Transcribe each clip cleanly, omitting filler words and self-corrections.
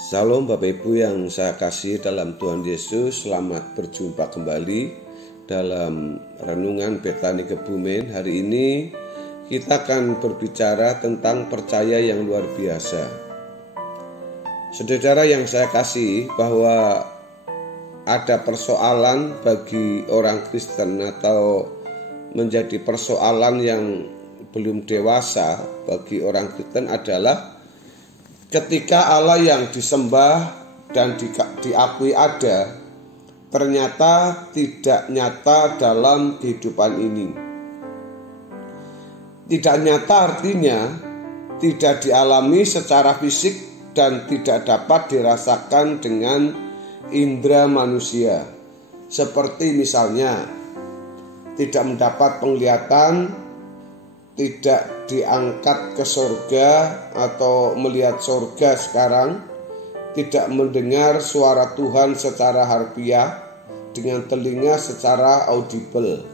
Salam Bapak Ibu yang saya kasih dalam Tuhan Yesus. Selamat berjumpa kembali dalam Renungan Betani Kebumen. Hari ini kita akan berbicara tentang percaya yang luar biasa. Saudara yang saya kasih, bahwa ada persoalan bagi orang Kristen atau menjadi persoalan yang belum dewasa bagi orang Kristen adalah ketika Allah yang disembah dan diakui ada ternyata tidak nyata dalam kehidupan ini. Tidak nyata artinya tidak dialami secara fisik dan tidak dapat dirasakan dengan indera manusia. Seperti misalnya tidak mendapat penglihatan, tidak diangkat ke surga atau melihat surga sekarang, tidak mendengar suara Tuhan secara harfiah dengan telinga secara audible,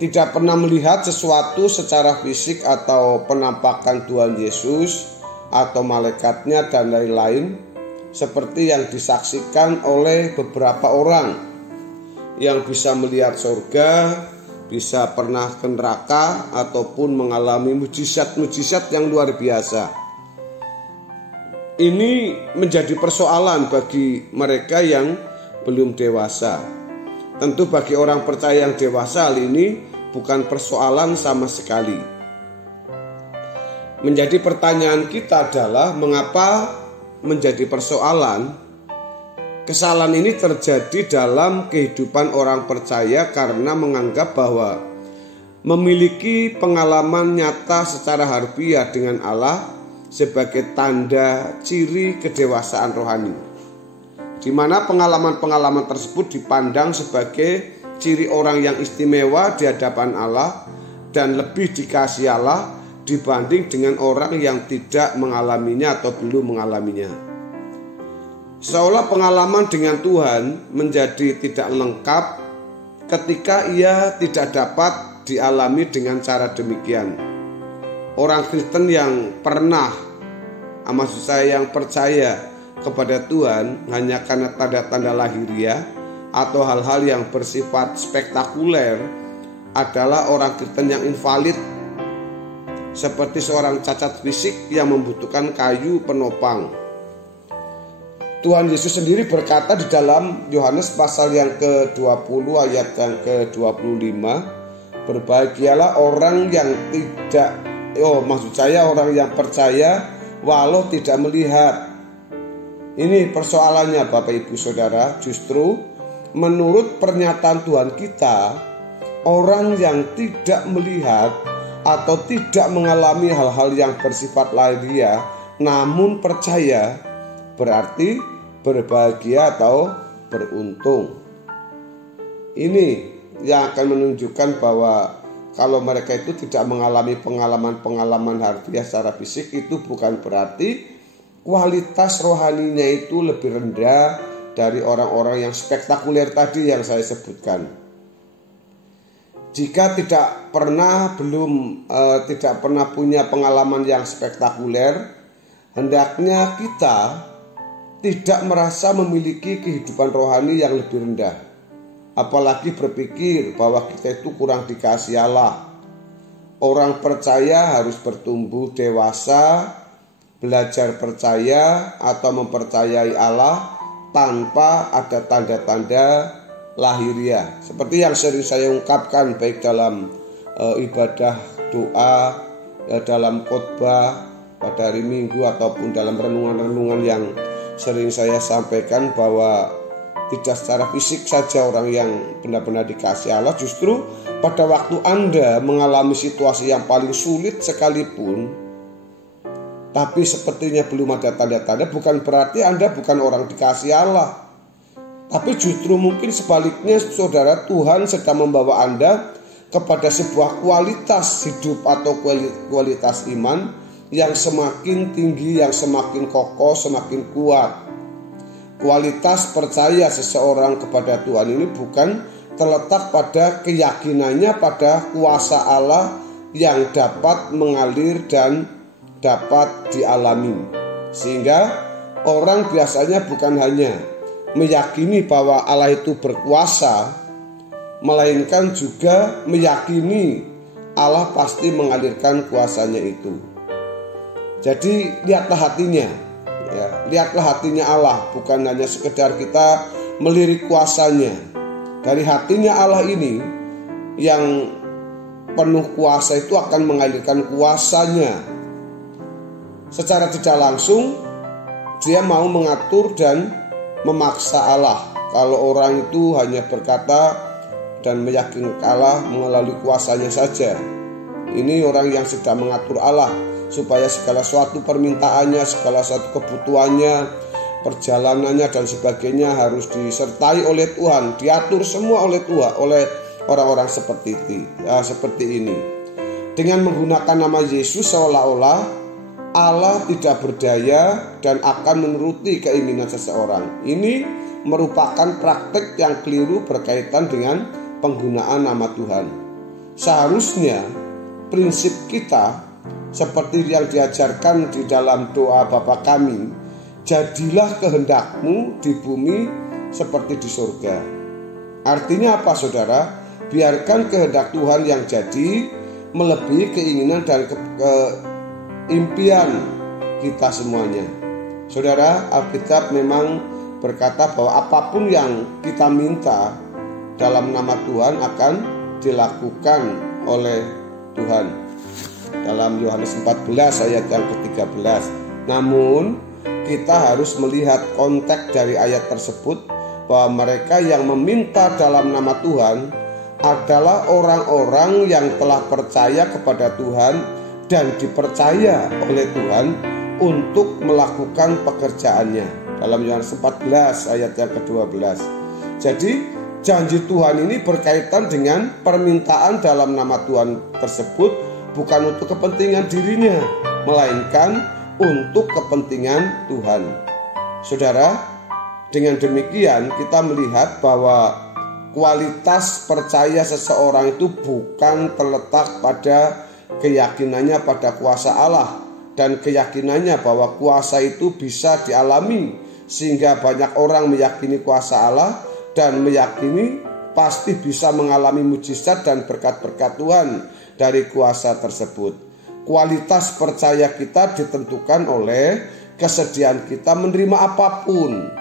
tidak pernah melihat sesuatu secara fisik atau penampakan Tuhan Yesus atau malaikatnya dan lain-lain, seperti yang disaksikan oleh beberapa orang yang bisa melihat surga, bisa pernah ke neraka, ataupun mengalami mujizat-mujizat yang luar biasa. Ini menjadi persoalan bagi mereka yang belum dewasa. Tentu bagi orang percaya yang dewasa hal ini bukan persoalan sama sekali. Menjadi pertanyaan kita adalah mengapa menjadi persoalan? Kesalahan ini terjadi dalam kehidupan orang percaya karena menganggap bahwa memiliki pengalaman nyata secara harfiah dengan Allah sebagai tanda ciri kedewasaan rohani, di mana pengalaman-pengalaman tersebut dipandang sebagai ciri orang yang istimewa di hadapan Allah dan lebih dikasihi Allah dibanding dengan orang yang tidak mengalaminya atau belum mengalaminya. Seolah pengalaman dengan Tuhan menjadi tidak lengkap ketika ia tidak dapat dialami dengan cara demikian. Orang Kristen yang pernah, maksud saya yang percaya kepada Tuhan hanya karena tanda-tanda lahiriah atau hal-hal yang bersifat spektakuler adalah orang Kristen yang invalid, seperti seorang cacat fisik yang membutuhkan kayu penopang. Tuhan Yesus sendiri berkata di dalam Yohanes pasal yang ke-20 ayat yang ke-25, berbahagialah orang yang orang yang percaya walau tidak melihat. Ini persoalannya Bapak Ibu Saudara, justru menurut pernyataan Tuhan kita, orang yang tidak melihat atau tidak mengalami hal-hal yang bersifat lahiriah namun percaya berarti berbahagia atau beruntung. Ini yang akan menunjukkan bahwa kalau mereka itu tidak mengalami pengalaman-pengalaman harfiah secara fisik, itu bukan berarti kualitas rohaninya itu lebih rendah dari orang-orang yang spektakuler tadi yang saya sebutkan. Jika tidak pernah punya pengalaman yang spektakuler, hendaknya kita tidak merasa memiliki kehidupan rohani yang lebih rendah, apalagi berpikir bahwa kita itu kurang dikasihi Allah. Orang percaya harus bertumbuh dewasa, belajar percaya atau mempercayai Allah tanpa ada tanda-tanda lahiriah, seperti yang sering saya ungkapkan baik dalam ibadah doa, dalam khotbah pada hari Minggu ataupun dalam renungan-renungan yang sering saya sampaikan, bahwa tidak secara fisik saja orang yang benar-benar dikasihi Allah. Justru pada waktu Anda mengalami situasi yang paling sulit sekalipun, tapi sepertinya belum ada tanda-tanda, bukan berarti Anda bukan orang dikasihi Allah. Tapi justru mungkin sebaliknya saudara, Tuhan sedang membawa Anda kepada sebuah kualitas hidup atau kualitas iman yang semakin tinggi, yang semakin kokoh, semakin kuat. Kualitas percaya seseorang kepada Tuhan ini bukan terletak pada keyakinannya pada kuasa Allah yang dapat mengalir dan dapat dialami. Sehingga orang biasanya bukan hanya meyakini bahwa Allah itu berkuasa, melainkan juga meyakini Allah pasti mengalirkan kuasanya itu. Jadi lihatlah hatinya, ya, lihatlah hatinya Allah, bukan hanya sekedar kita melirik kuasanya. Dari hatinya Allah ini yang penuh kuasa itu akan mengalirkan kuasanya. Secara tidak langsung dia mau mengatur dan memaksa Allah. Kalau orang itu hanya berkata dan meyakinkan Allah melalui kuasanya saja, ini orang yang sedang mengatur Allah supaya segala suatu permintaannya, segala suatu kebutuhannya, perjalanannya dan sebagainya harus disertai oleh Tuhan, diatur semua oleh Tuhan, oleh orang-orang seperti ini. Dengan menggunakan nama Yesus seolah-olah Allah tidak berdaya dan akan menuruti keinginan seseorang. Ini merupakan praktek yang keliru berkaitan dengan penggunaan nama Tuhan. Seharusnya prinsip kita seperti yang diajarkan di dalam doa Bapa Kami, jadilah kehendakmu di bumi seperti di surga. Artinya apa, saudara? Biarkan kehendak Tuhan yang jadi melebihi keinginan dan impian kita semuanya. Saudara, Alkitab memang berkata bahwa apapun yang kita minta dalam nama Tuhan akan dilakukan oleh Tuhan. Dalam Yohanes 14 ayat yang ke-13. Namun kita harus melihat konteks dari ayat tersebut bahwa mereka yang meminta dalam nama Tuhan adalah orang-orang yang telah percaya kepada Tuhan dan dipercaya oleh Tuhan untuk melakukan pekerjaannya. Dalam Yohanes 14 ayat yang ke-12. Jadi janji Tuhan ini berkaitan dengan permintaan dalam nama Tuhan tersebut bukan untuk kepentingan dirinya, melainkan untuk kepentingan Tuhan. Saudara, dengan demikian kita melihat bahwa kualitas percaya seseorang itu bukan terletak pada keyakinannya pada kuasa Allah dan keyakinannya bahwa kuasa itu bisa dialami, sehingga banyak orang meyakini kuasa Allah dan meyakini pasti bisa mengalami mujizat dan berkat-berkat Tuhan dari kuasa tersebut. Kualitas percaya kita ditentukan oleh kesediaan kita menerima apapun.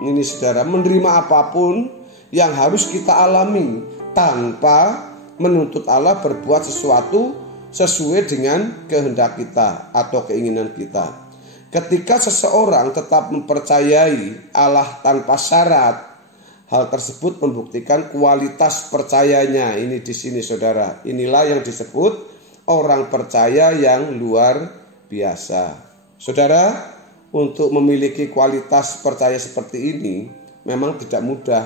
Ini saudara, menerima apapun yang harus kita alami tanpa menuntut Allah berbuat sesuatu sesuai dengan kehendak kita atau keinginan kita. Ketika seseorang tetap mempercayai Allah tanpa syarat, hal tersebut membuktikan kualitas percayanya. Ini di sini saudara, inilah yang disebut orang percaya yang luar biasa. Saudara, untuk memiliki kualitas percaya seperti ini memang tidak mudah.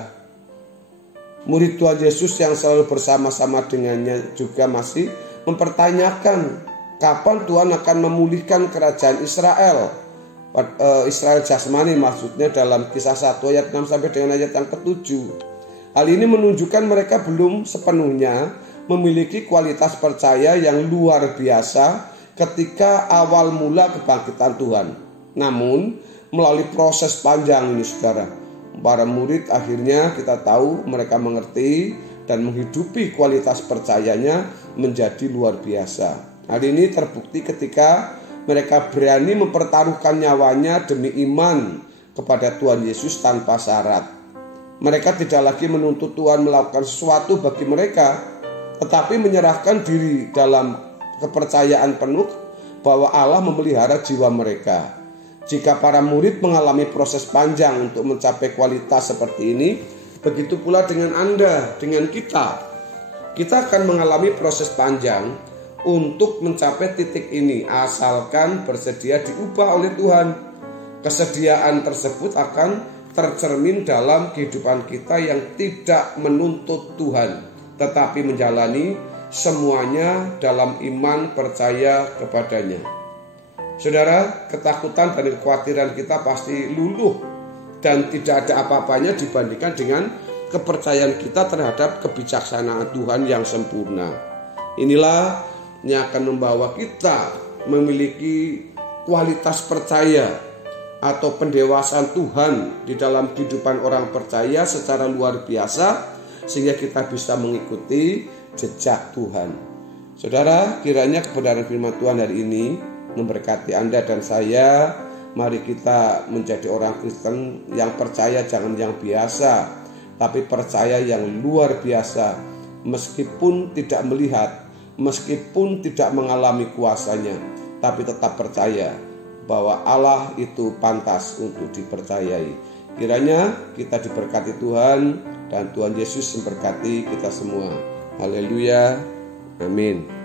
Murid Tuhan Yesus yang selalu bersama-sama dengannya juga masih mempertanyakan kapan Tuhan akan memulihkan kerajaan Israel. Israel jasmani maksudnya dalam Kisah 1 ayat 6 sampai dengan ayat yang ke-7. Hal ini menunjukkan mereka belum sepenuhnya memiliki kualitas percaya yang luar biasa ketika awal mula kebangkitan Tuhan. Namun melalui proses panjang ini saudara, para murid akhirnya kita tahu mereka mengerti dan menghidupi kualitas percayanya menjadi luar biasa. Hal ini terbukti ketika mereka berani mempertaruhkan nyawanya demi iman kepada Tuhan Yesus tanpa syarat. Mereka tidak lagi menuntut Tuhan melakukan sesuatu bagi mereka, tetapi menyerahkan diri dalam kepercayaan penuh bahwa Allah memelihara jiwa mereka. Jika para murid mengalami proses panjang untuk mencapai kualitas seperti ini, begitu pula dengan Anda, dengan kita. Kita akan mengalami proses panjang untuk mencapai titik ini, asalkan bersedia diubah oleh Tuhan. Kesediaan tersebut akan tercermin dalam kehidupan kita yang tidak menuntut Tuhan, tetapi menjalani semuanya dalam iman percaya kepadanya. Saudara, ketakutan dan kekhawatiran kita pasti luluh dan tidak ada apa-apanya dibandingkan dengan kepercayaan kita terhadap kebijaksanaan Tuhan yang sempurna. Inilah yang akan membawa kita memiliki kualitas percaya atau pendewasaan Tuhan di dalam kehidupan orang percaya secara luar biasa, sehingga kita bisa mengikuti jejak Tuhan. Saudara, kiranya kebenaran firman Tuhan hari ini memberkati Anda dan saya. Mari kita menjadi orang Kristen yang percaya, jangan yang biasa, tapi percaya yang luar biasa. Meskipun tidak melihat, meskipun tidak mengalami kuasanya, tapi tetap percaya bahwa Allah itu pantas untuk dipercayai. Kiranya kita diberkati Tuhan, dan Tuhan Yesus memberkati kita semua. Haleluya, amin.